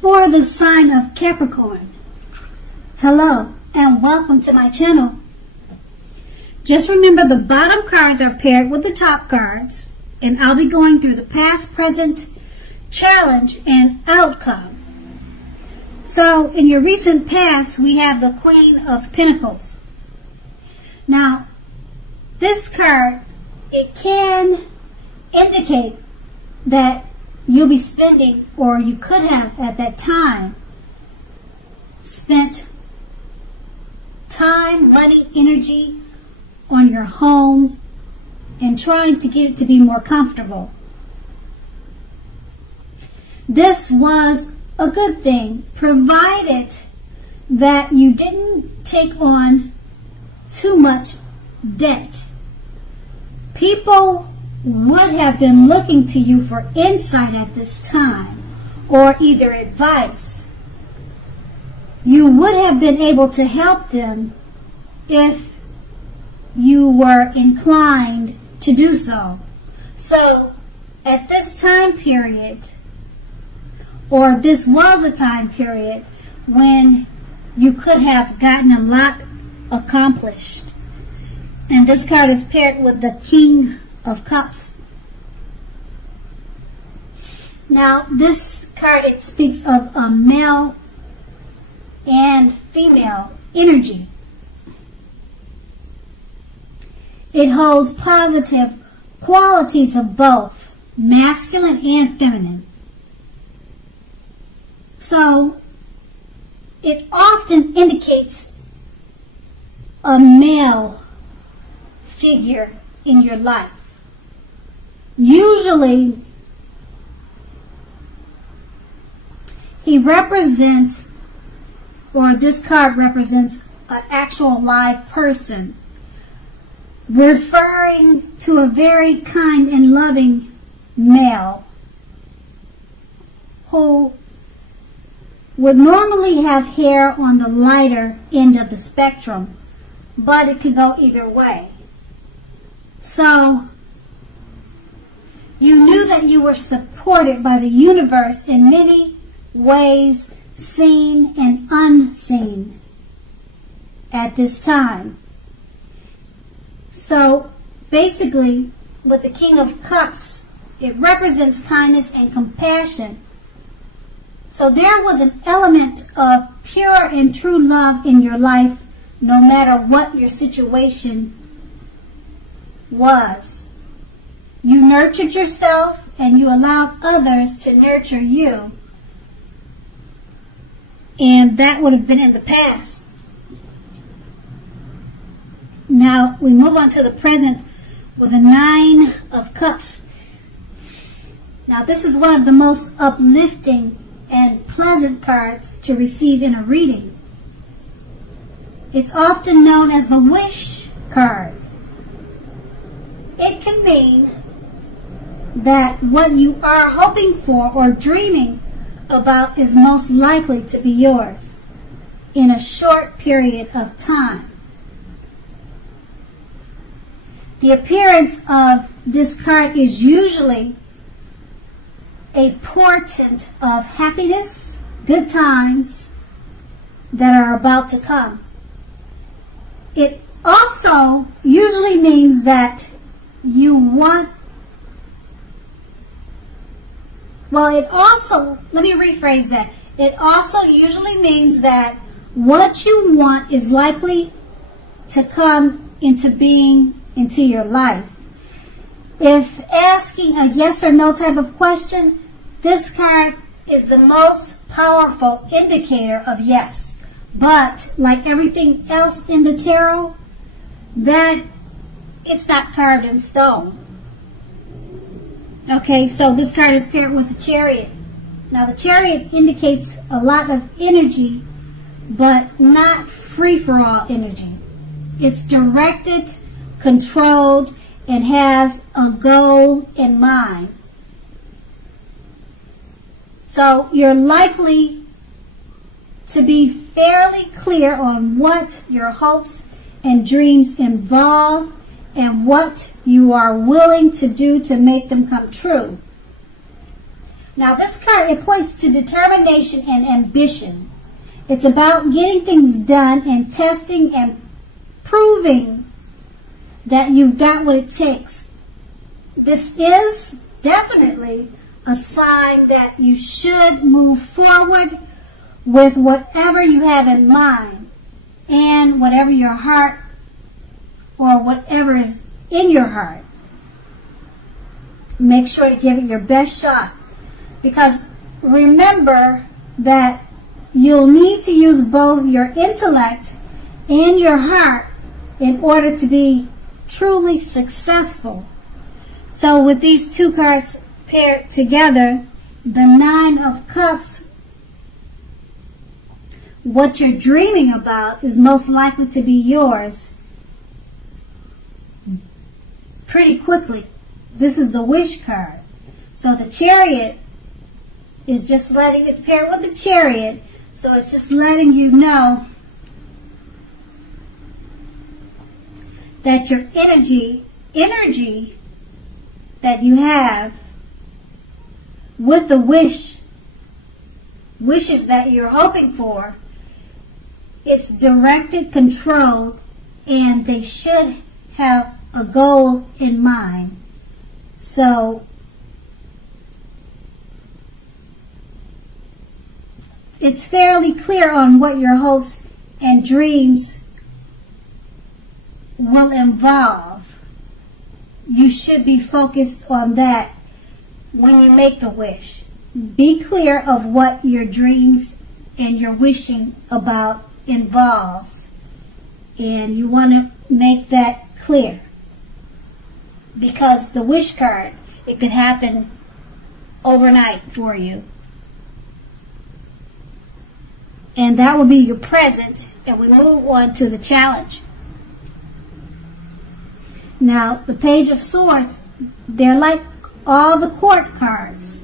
for the sign of Capricorn. Hello and welcome to my channel. Just remember the bottom cards are paired with the top cards, and I'll be going through the past, present, challenge, and outcome. So in your recent past, we have the Queen of Pentacles. Now, this card, it can indicate that you'll be spending, or you could have at that time, spent time, money, energy on your home and trying to get it to be more comfortable. This was a good thing, provided that you didn't take on too much debt. People would have been looking to you for insight at this time, or either advice. You would have been able to help them if you were inclined to do so. So at this time period, or this was a time period when you could have gotten a lot accomplished. And this card is paired with the King of Cups. Now this card, it speaks of a male and female energy. It holds positive qualities of both masculine and feminine. So it often indicates a male figure in your life. Usually he represents, or this card represents, an actual live person, referring to a very kind and loving male who would normally have hair on the lighter end of the spectrum, but it could go either way. So you knew that you were supported by the universe in many ways, seen and unseen, at this time. So basically, with the King of Cups, it represents kindness and compassion. So there was an element of pure and true love in your life, no matter what your situation was. You nurtured yourself and you allowed others to nurture you. And that would have been in the past. Now we move on to the present with the Nine of Cups. Now this is one of the most uplifting and pleasant cards to receive in a reading. It's often known as the wish card. It can mean that what you are hoping for or dreaming about is most likely to be yours in a short period of time. The appearance of this card is usually a portent of happiness, good times that are about to come. It also usually means that you want, let me rephrase that. It also usually means that what you want is likely to come into being into your life. If asking a yes or no type of question, this card is the most powerful indicator of yes. But like everything else in the tarot, that it's not carved in stone. Okay, so this card is paired with the Chariot. Now the Chariot indicates a lot of energy, but not free-for-all energy. It's directed, controlled, and has a goal in mind. So you're likely to be fairly clear on what your hopes and dreams involve and what you are willing to do to make them come true. Now this card, it points to determination and ambition. It's about getting things done and testing and proving that you've got what it takes. This is definitely a sign that you should move forward with whatever you have in mind and whatever your heart or whatever is in your heart. Make sure to give it your best shot, because remember that you'll need to use both your intellect and your heart in order to be truly successful. So with these two cards paired together, the Nine of Cups, what you're dreaming about is most likely to be yours pretty quickly. This is the Wish card. So the Chariot is just letting, it's paired with the Chariot, so it's just letting you know that your energy that you have with the wishes that you're hoping for, it's directed, controlled, and they should have a goal in mind. So it's fairly clear on what your hopes and dreams will involve. You should be focused on that when you make the wish. Be clear of what your dreams and your wishing about involves. And you want to make that clear. Because the Wish card, it could happen overnight for you. And that will be your present. And we move on to the challenge. Now, the Page of Swords, they're like all the court cards.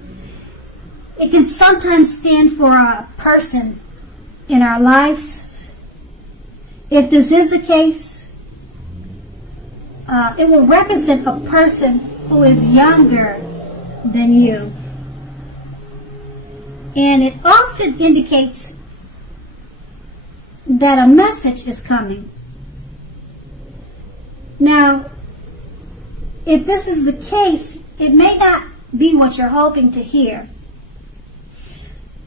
It can sometimes stand for a person in our lives. If this is the case, it will represent a person who is younger than you. And it often indicates that a message is coming. Now, if this is the case, it may not be what you're hoping to hear.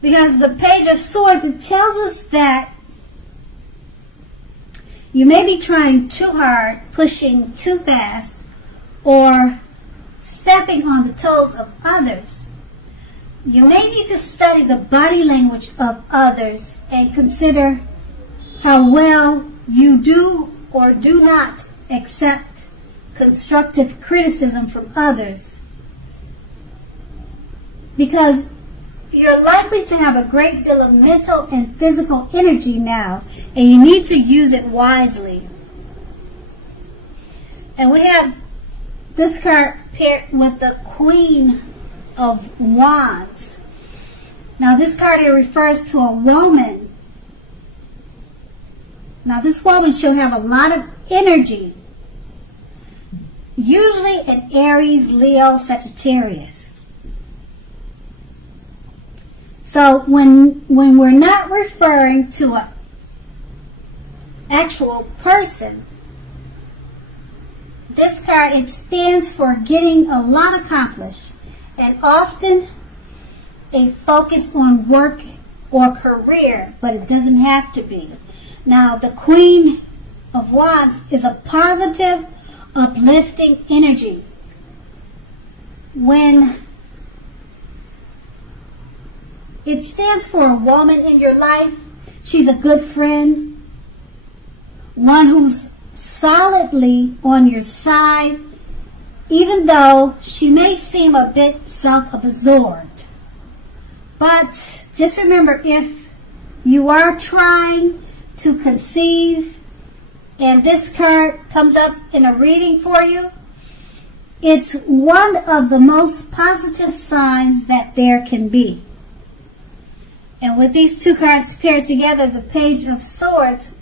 Because the Page of Swords, it tells us that you may be trying too hard, pushing too fast, or stepping on the toes of others. You may need to study the body language of others and consider how well you do or do not accept constructive criticism from others. Because you're likely to have a great deal of mental and physical energy now, and you need to use it wisely. And we have this card paired with the Queen of Wands. Now this card here refers to a woman. Now this woman should have a lot of energy. Usually an Aries, Leo, Sagittarius. So when we're not referring to an actual person, this card, it stands for getting a lot accomplished, and often a focus on work or career, but it doesn't have to be. Now the Queen of Wands is a positive, uplifting energy. When it stands for a woman in your life, she's a good friend, one who's solidly on your side, even though she may seem a bit self-absorbed. But just remember, if you are trying to conceive and this card comes up in a reading for you, it's one of the most positive signs that there can be. And with these two cards paired together, the Page of Swords,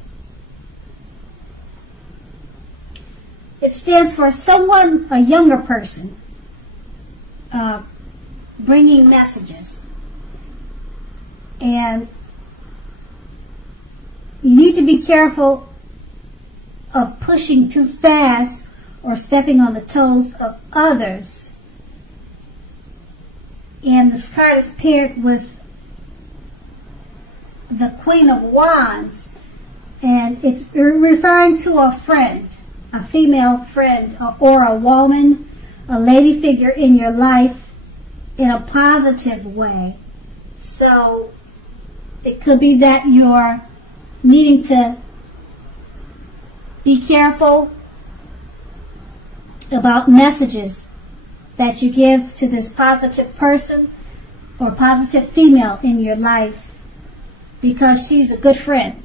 it stands for someone, a younger person. bringing messages. And you need to be careful of pushing too fast or stepping on the toes of others. And this card is paired with the Queen of Wands, and it's referring to a friend, a female friend, or a woman, a lady figure in your life in a positive way. So it could be that you're needing to be careful about messages that you give to this positive person or positive female in your life, because she's a good friend.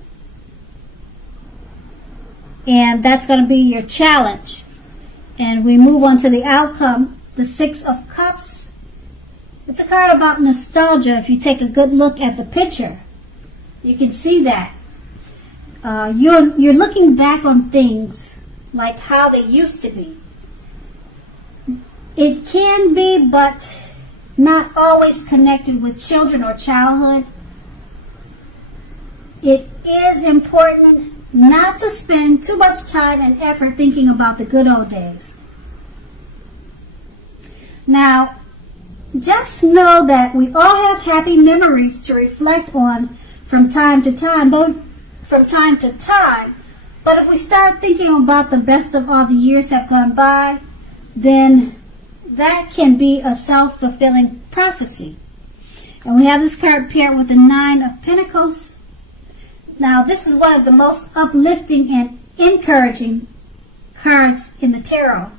And that's going to be your challenge. And we move on to the outcome, the Six of Cups. It's a card about nostalgia. If you take a good look at the picture, you can see that. You're looking back on things like how they used to be. It can be, but not always connected with children or childhood. It is important not to spend too much time and effort thinking about the good old days. Now, just know that we all have happy memories to reflect on from time to time, but if we start thinking about the best of all the years have gone by, then that can be a self-fulfilling prophecy. And we have this card paired with the Nine of Pentacles. Now, this is one of the most uplifting and encouraging cards in the tarot.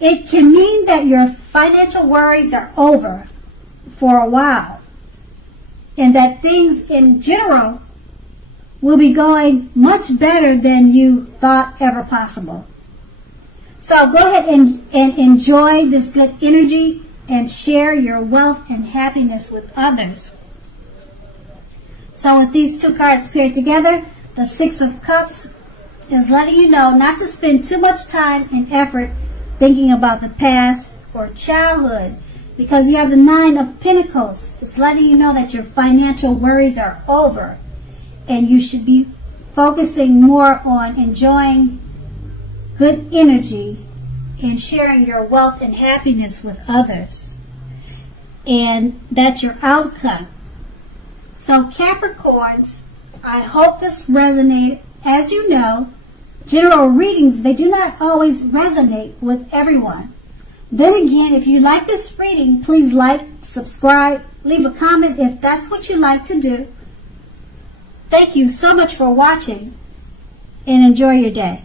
It can mean that your financial worries are over for a while, and that things in general will be going much better than you thought ever possible. So go ahead and enjoy this good energy and share your wealth and happiness with others. So with these two cards paired together, the Six of Cups is letting you know not to spend too much time and effort thinking about the past or childhood, because you have the Nine of Pentacles. It's letting you know that your financial worries are over, and you should be focusing more on enjoying good energy and sharing your wealth and happiness with others. And that's your outcome. So Capricorns, I hope this resonated. As you know, general readings, they do not always resonate with everyone. Then again, if you like this reading, please like, subscribe, leave a comment if that's what you like to do. Thank you so much for watching, and enjoy your day.